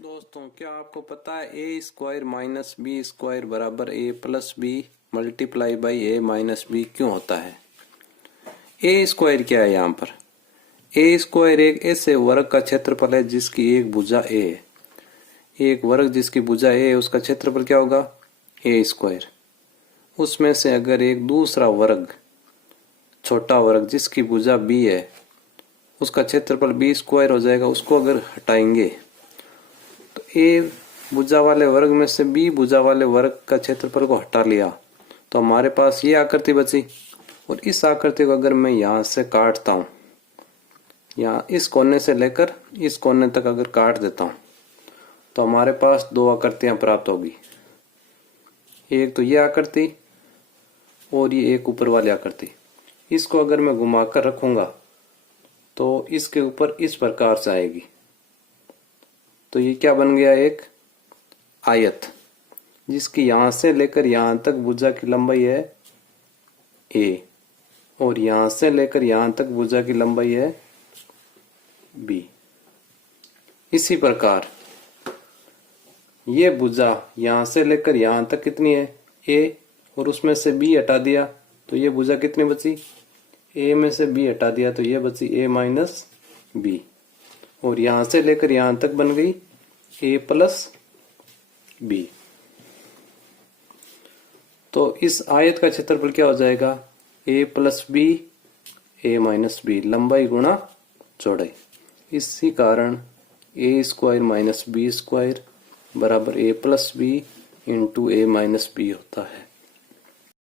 दोस्तों, क्या आपको पता है A square minus B square बराबर A plus B multiply by A minus B क्यों होता है? ए स्क्वायर क्या है यहाँ पर? ए स्क्वायर एक ऐसे वर्ग का क्षेत्रफल है जिसकी एक भुजा ए है। एक वर्ग जिसकी भुजा ए है उसका क्षेत्रफल क्या होगा? ए स्क्वायर। उसमें से अगर एक दूसरा वर्ग, छोटा वर्ग जिसकी भुजा बी है, उसका क्षेत्रफल बी स्क्वायर हो जाएगा। उसको अगर हटाएंगे तो ए भुजा वाले वर्ग में से बी भुजा वाले वर्ग का क्षेत्रफल को हटा लिया तो हमारे पास ये आकृति बची। और इस आकृति को अगर मैं यहाँ से काटता हूँ, यहाँ इस कोने से लेकर इस कोने तक अगर काट देता हूँ तो हमारे पास दो आकृतियां प्राप्त होगी। एक तो ये आकृति और ये एक ऊपर वाली आकृति। इसको अगर मैं घुमाकर रखूंगा तो इसके ऊपर इस प्रकार से आएगी। तो ये क्या बन गया? एक आयत जिसकी यहां से लेकर यहां तक भुजा की लंबाई है ए और यहां से लेकर यहां तक भुजा की लंबाई है बी। इसी प्रकार ये भुजा यहां से लेकर यहां तक कितनी है? ए, और उसमें से बी हटा दिया तो ये भुजा कितनी बची? ए में से बी हटा दिया तो ये बची ए माइनस बी। और यहां से लेकर यहां तक बन गई ए प्लस बी। तो इस आयत का क्षेत्रफल क्या हो जाएगा? ए प्लस बी ए माइनस बी, लंबाई गुणा चौड़ाई। इसी कारण ए स्क्वायर माइनस बी स्क्वायर बराबर A plus B into A minus B होता है।